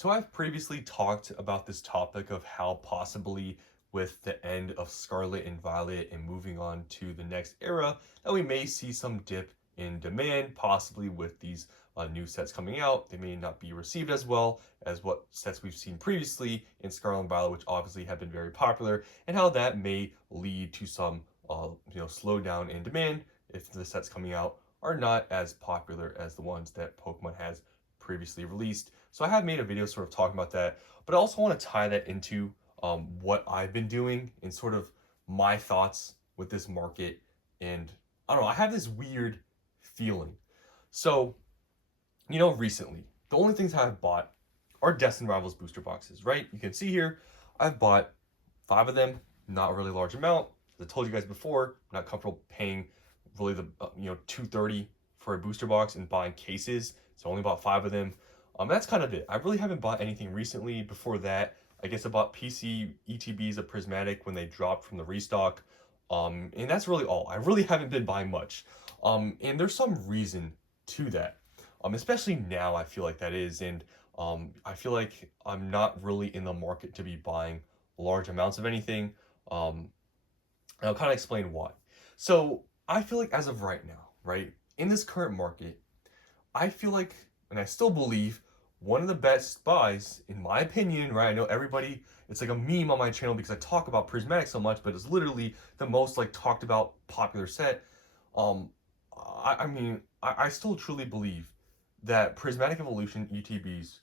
So I've previously talked about this topic of how possibly with the end of Scarlet and Violet and moving on to the next era, that we may see some dip in demand, possibly with these new sets coming out. They may not be received as well as what sets we've seen previously in Scarlet and Violet, which obviously have been very popular, and how that may lead to some slowdown in demand if the sets coming out are not as popular as the ones that Pokemon has previously released. So I have made a video sort of talking about that, but I also want to tie that into what I've been doing and sort of my thoughts with this market. And I don't know, I have this weird feeling. So, recently, the only things I've bought are Destined Rivals booster boxes, right? You can see here, I've bought 5 of them, not a really large amount. As I told you guys before, I'm not comfortable paying really the $230 for a booster box and buying cases. So I only bought 5 of them. That's kind of it. I really haven't bought anything recently. Before that, I guess I bought PC ETBs of Prismatic when they dropped from the restock. And that's really all. I really haven't been buying much. And there's some reason to that. Especially now, I feel like that is. And I feel like I'm not really in the market to be buying large amounts of anything. And I'll kind of explain why. So I feel like as of right now, right, in this current market, I feel like, and I still believe, one of the best buys, in my opinion, right? I know everybody, it's like a meme on my channel because I talk about Prismatic so much, but it's literally the most like talked about popular set. I still truly believe that Prismatic Evolution ETBs,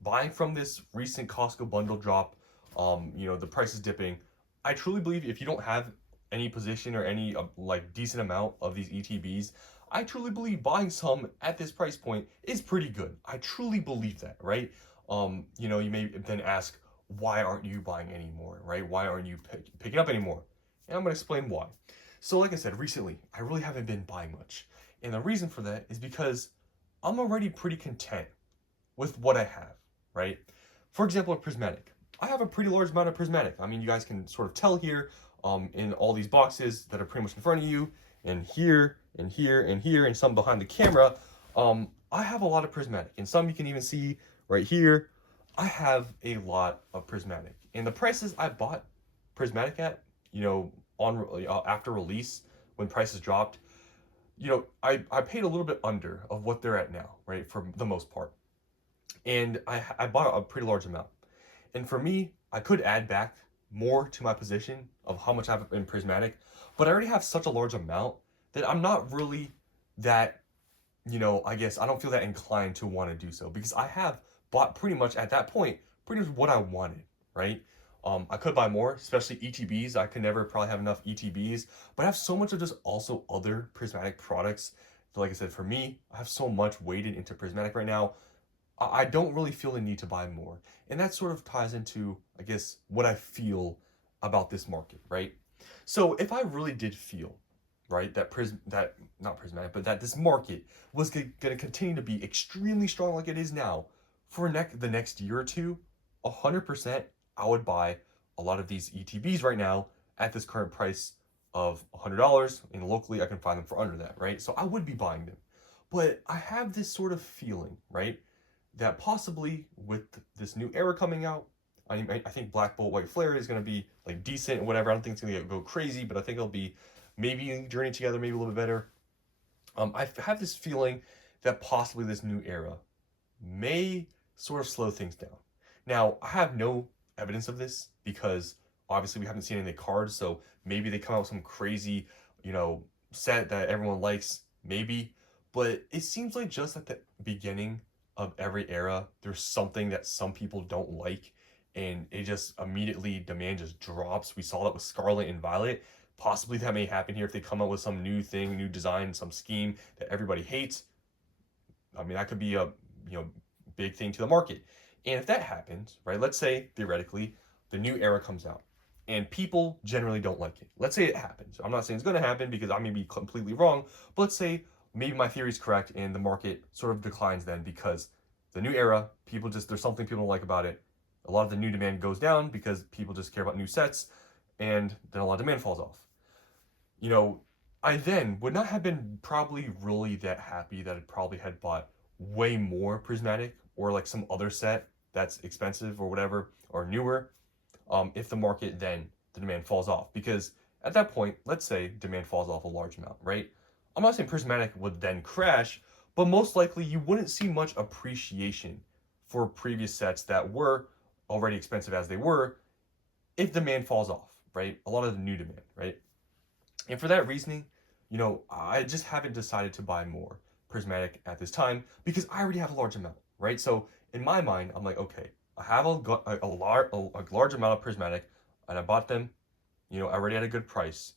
buying from this recent Costco bundle drop, the price is dipping. I truly believe if you don't have any position or any like decent amount of these ETBs, I truly believe buying some at this price point is pretty good. I truly believe that, right? You may then ask, why aren't you buying anymore, right? Why aren't you picking up anymore? And I'm gonna explain why. So like I said, recently, I really haven't been buying much. And the reason for that is because I'm already pretty content with what I have, right? For example, with Prismatic, I have a pretty large amount of Prismatic. I mean, you guys can sort of tell here in all these boxes that are pretty much in front of you, and here, and here, and here, and some behind the camera. I have a lot of Prismatic, and some you can even see right here. I have a lot of Prismatic, and the prices I bought Prismatic at, after release when prices dropped, I paid a little bit under of what they're at now, right, for the most part. And I bought a pretty large amount. And for me, I could add back more to my position of how much I have in Prismatic, but I already have such a large amount that I'm not really that, I guess I don't feel that inclined to want to do so because I have bought pretty much at that point, pretty much what I wanted, right? I could buy more, especially ETBs. I could never probably have enough ETBs, but I have so much of just also other Prismatic products. Like I said, for me, I have so much weighted into Prismatic right now. I don't really feel the need to buy more. And that sort of ties into, I guess, what I feel about this market, right? So if I really did feel, right, not Prismatic, but that this market was going to continue to be extremely strong like it is now for the next year or two, 100%, I would buy a lot of these ETBs right now at this current price of $100, and locally I can find them for under that, right? So I would be buying them. But I have this sort of feeling, right, that possibly with this new era coming out, I think Black Bolt White Flare is going to be like decent and whatever. I don't think it's going to go crazy, but I think it'll be maybe Journey Together, maybe a little bit better. I have this feeling that possibly this new era may sort of slow things down. Now, I have no evidence of this because obviously we haven't seen any cards, so maybe they come out with some crazy, set that everyone likes, maybe. But it seems like just at the beginning of every era, there's something that some people don't like, and it just immediately demand just drops. We saw that with Scarlet and Violet. Possibly that may happen here if they come up with some new thing, new design, some scheme that everybody hates. I mean, that could be a big thing to the market. And if that happens, right, let's say theoretically the new era comes out and people generally don't like it. Let's say it happens. I'm not saying it's going to happen because I may be completely wrong, but let's say maybe my theory is correct and the market sort of declines then because the new era, there's something people don't like about it. A lot of the new demand goes down because people just care about new sets, and then a lot of demand falls off. I then would not have been probably really that happy that I probably had bought way more Prismatic or like some other set that's expensive or whatever, or newer, if the market then the demand falls off. Because at that point, let's say demand falls off a large amount, right? I'm not saying Prismatic would then crash, but most likely you wouldn't see much appreciation for previous sets that were already expensive as they were if demand falls off, right? A lot of the new demand, right? And for that reasoning, I just haven't decided to buy more Prismatic at this time because I already have a large amount, right? So in my mind, I'm like, okay, I have a large amount of Prismatic, and I bought them, already at a good price.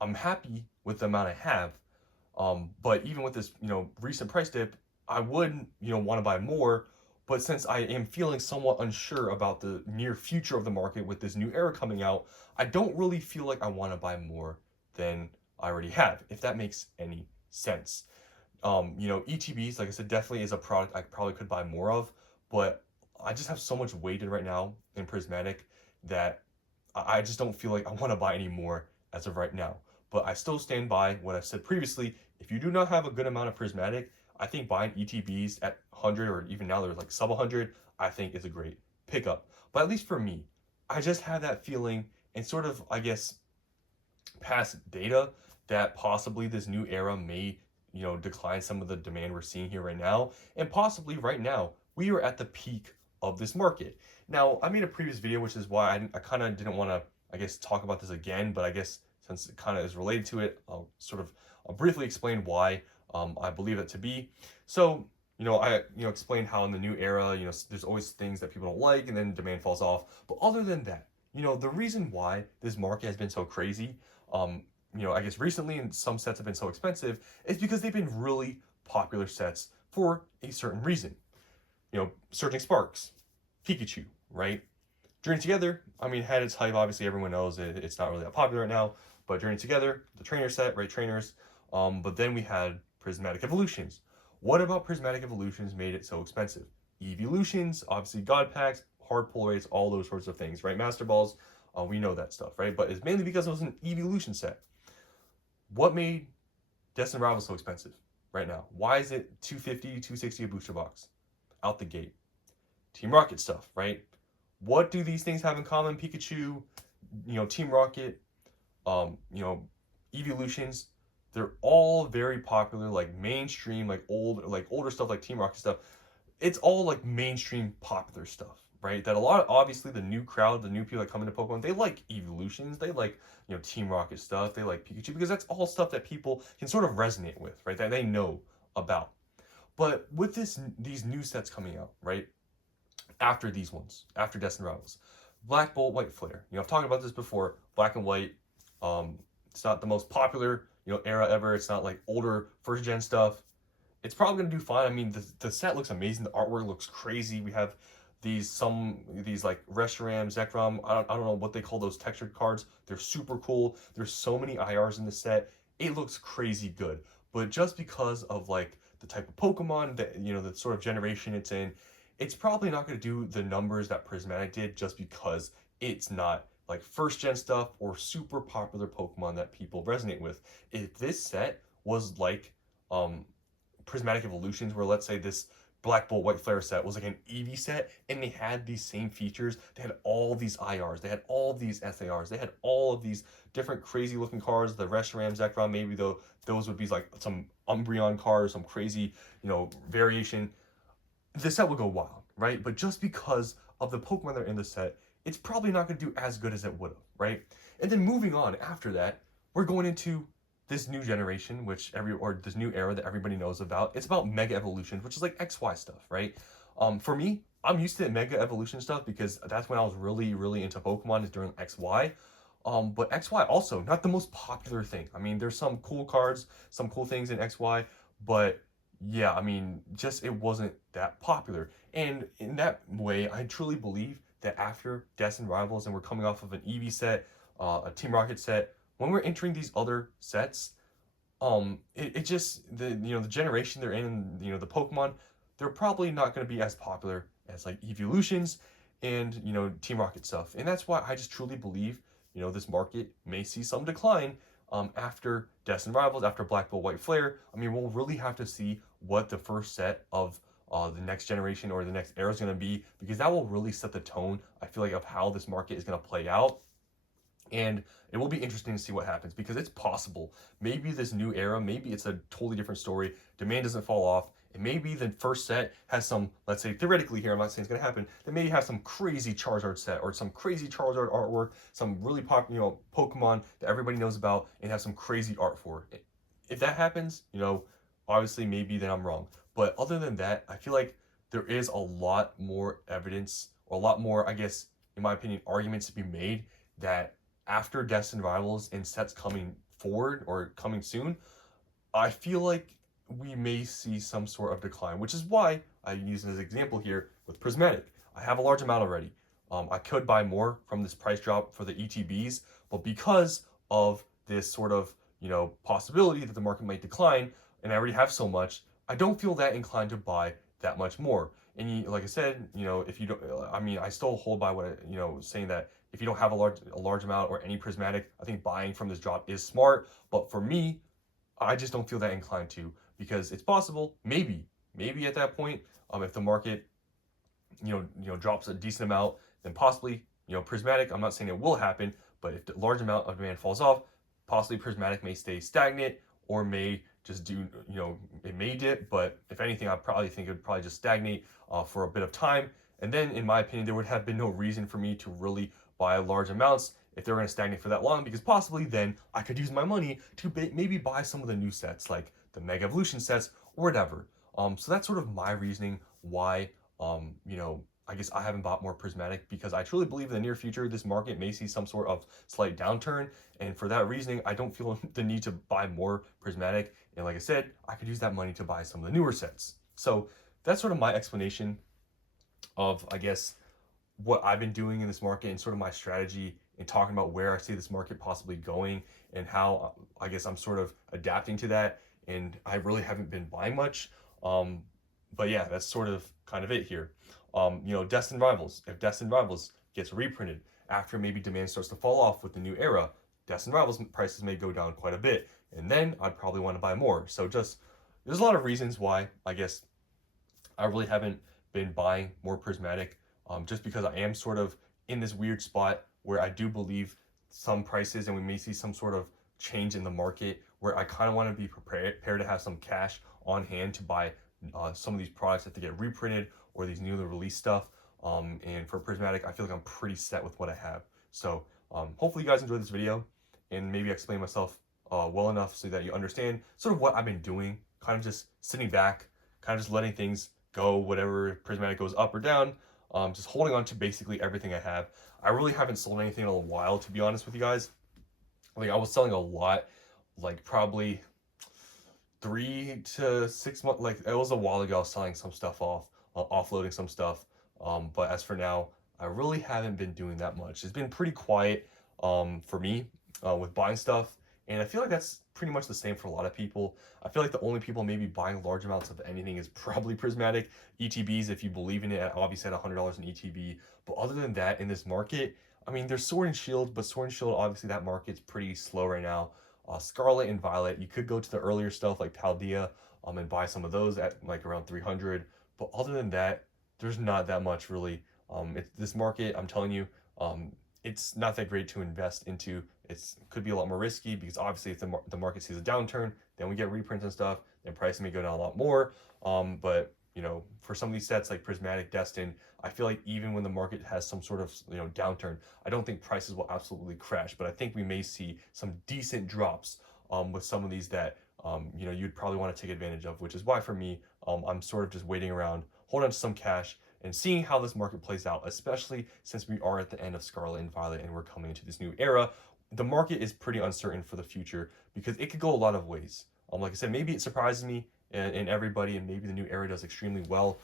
I'm happy with the amount I have, but even with this, recent price dip, I would, want to buy more. But since I am feeling somewhat unsure about the near future of the market with this new era coming out, I don't really feel like I want to buy more than I already have, if that makes any sense. ETBs, like I said, definitely is a product I probably could buy more of, but I just have so much weighted right now in Prismatic that I just don't feel like I want to buy any more as of right now. But I still stand by what I said previously. If you do not have a good amount of Prismatic, I think buying ETBs at 100 or even now they're like sub 100, I think is a great pickup. But at least for me, I just have that feeling and sort of, I guess, past data that possibly this new era may, decline some of the demand we're seeing here right now. And possibly right now, we are at the peak of this market. Now, I made a previous video, which is why I kind of didn't want to, I guess, talk about this again, but I guess since it kind of is related to it, I'll briefly explain why I believe it to be. So, I explained how in the new era, there's always things that people don't like, and then demand falls off. But other than that, the reason why this market has been so crazy, I guess recently and some sets have been so expensive, is because they've been really popular sets for a certain reason. Surging Sparks, Pikachu, right? Journey Together, had its hype. Obviously, everyone knows it's not really that popular right now. But Journey Together, the trainer set, right? Trainers. But then we had Prismatic Evolutions. What about Prismatic Evolutions made it so expensive? Evolutions, obviously God Packs, hard pull rates, all those sorts of things, right? Master Balls, we know that stuff, right? But it's mainly because it was an Evolution set. What made Destined Rivals so expensive right now? Why is it $250, $260 a booster box? Out the gate. Team Rocket stuff, right? What do these things have in common? Pikachu, Team Rocket, Evolutions. They're all very popular, like mainstream, like older stuff, like Team Rocket stuff. It's all like mainstream popular stuff, right? That a lot of, obviously, the new crowd, the new people that come into Pokemon, they like Evolutions, they like Team Rocket stuff, they like Pikachu, because that's all stuff that people can sort of resonate with, right? That they know about. But with these new sets coming out, right? After these ones, after Destined Rivals, Black Bolt, White Flare. I've talked about this before. Black and White. It's not the most popular era ever. It's not like older first gen stuff. It's probably gonna do fine. The set looks amazing. The artwork looks crazy. We have these like Reshiram, Zekrom. I don't know what they call those textured cards. They're super cool. There's so many IRs in the set. It looks crazy good. But just because of like the type of Pokemon that the sort of generation it's in, it's probably not going to do the numbers that Prismatic did just because it's not like first gen stuff or super popular Pokemon that people resonate with. If this set was like Prismatic Evolutions, where let's say this Black Bolt White Flare set was like an Eevee set and they had these same features, they had all these IRs, they had all these SARs, they had all of these different crazy looking cards, the Reshiram, Zekrom, maybe though those would be like some Umbreon cards, some crazy, variation. The set will go wild, right? But just because of the Pokemon that are in the set, it's probably not going to do as good as it would have, right? And then moving on after that, we're going into this new generation, this new era that everybody knows about. It's about Mega Evolution, which is like XY stuff, right? For me, I'm used to Mega Evolution stuff because that's when I was really, really into Pokemon, is during XY. But XY also not the most popular thing. There's some cool cards, some cool things in XY, but yeah, just it wasn't that popular. And in that way, I truly believe that after Destined Rivals and we're coming off of an Eevee set, a Team Rocket set, when we're entering these other sets, it just the generation they're in, the Pokemon, they're probably not going to be as popular as like Evolutions and Team Rocket stuff. And that's why I just truly believe this market may see some decline after Destined Rivals, after Black Bolt White Flare. We'll really have to see what the first set of the next generation or the next era is going to be, because that will really set the tone, I feel like, of how this market is going to play out. And it will be interesting to see what happens, because it's possible maybe this new era, maybe it's a totally different story. Demand doesn't fall off, and maybe the first set has some, let's say theoretically here, I'm not saying it's going to happen, they maybe have some crazy Charizard set or some crazy Charizard artwork, some really popular, Pokemon that everybody knows about, and have some crazy art for it. If that happens, obviously maybe then I'm wrong. But other than that, I feel like there is a lot more evidence, or a lot more, I guess, in my opinion, arguments to be made that after Destined Rivals and sets coming forward or coming soon, I feel like we may see some sort of decline, which is why I use it as an example here with Prismatic. I have a large amount already. I could buy more from this price drop for the ETBs, but because of this sort of, possibility that the market might decline, and I already have so much, I don't feel that inclined to buy that much more. And like I said, if you don't, I still hold by what saying that if you don't have a large amount or any Prismatic, I think buying from this drop is smart. But for me, I just don't feel that inclined to, because it's possible, maybe at that point, if the market, drops a decent amount, then possibly, Prismatic, I'm not saying it will happen, but if the large amount of demand falls off, possibly Prismatic may stay stagnant, or may just do, it may dip, but if anything, I probably think it would probably just stagnate for a bit of time. And then, in my opinion, there would have been no reason for me to really buy large amounts if they were going to stagnate for that long, because possibly then I could use my money to maybe buy some of the new sets, like the Mega Evolution sets or whatever. So that's sort of my reasoning why, I guess I haven't bought more Prismatic, because I truly believe in the near future this market may see some sort of slight downturn, and for that reasoning, I don't feel the need to buy more Prismatic. And like I said, I could use that money to buy some of the newer sets. So that's sort of my explanation of, I guess, what I've been doing in this market, and sort of my strategy in talking about where I see this market possibly going, and how I guess I'm sort of adapting to that. And I really haven't been buying much. But yeah, that's sort of kind of it here. Destined Rivals. If Destined Rivals gets reprinted after maybe demand starts to fall off with the new era, Destined Rivals prices may go down quite a bit, and then I'd probably want to buy more. So there's a lot of reasons why I guess I really haven't been buying more Prismatic, just because I am sort of in this weird spot where I do believe some prices, and we may see some sort of change in the market, where I kind of want to be prepared to have some cash on hand to buy some of these products if they get reprinted, or these newly released stuff. And for Prismatic, I feel like I'm pretty set with what I have. So hopefully you guys enjoyed this video, and maybe I explained myself well enough so that you understand sort of what I've been doing, kind of just sitting back, kind of just letting things go, whatever Prismatic goes up or down, just holding on to basically everything I have. I really haven't sold anything in a while, to be honest with you guys. Like, I was selling a lot, like probably 3 to 6 months, like it was a while ago, I was selling some stuff off, offloading some stuff. But as for now, I really haven't been doing that much. It's been pretty quiet for me with buying stuff, and I feel like that's pretty much the same for a lot of people. I feel like the only people maybe buying large amounts of anything is probably Prismatic. ETBs, if you believe in it, obviously at $100 in ETB. But other than that, in this market, I mean, there's Sword and Shield, but Sword and Shield, obviously that market's pretty slow right now. Scarlet and Violet, you could go to the earlier stuff like Paldea and buy some of those at like around 300. But other than that, there's not that much really. This market, I'm telling you, it's not that great to invest into. It could be a lot more risky, because obviously if the market sees a downturn, then we get reprints and stuff, then price may go down a lot more. But for some of these sets like Prismatic, Destined, I feel like even when the market has some sort of downturn, I don't think prices will absolutely crash, but I think we may see some decent drops with some of these that you'd probably want to take advantage of, which is why for me, I'm sort of just waiting around, holding on to some cash, and seeing how this market plays out, especially since we are at the end of Scarlet and Violet and we're coming into this new era. The market is pretty uncertain for the future, because it could go a lot of ways. Like I said, maybe it surprises me and everybody, and maybe the new era does extremely well,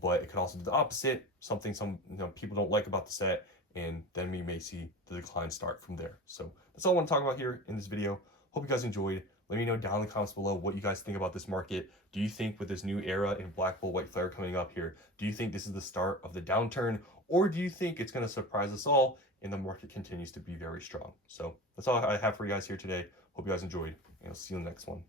but it could also do the opposite, something some people don't like about the set, and then we may see the decline start from there. So that's all I want to talk about here in this video. Hope you guys enjoyed. Let me know down in the comments below what you guys think about this market. Do you think with this new era in Black Bull White Flare coming up here, do you think this is the start of the downturn, or do you think it's going to surprise us all and the market continues to be very strong? So that's all I have for you guys here today. Hope you guys enjoyed, and I'll see you in the next one.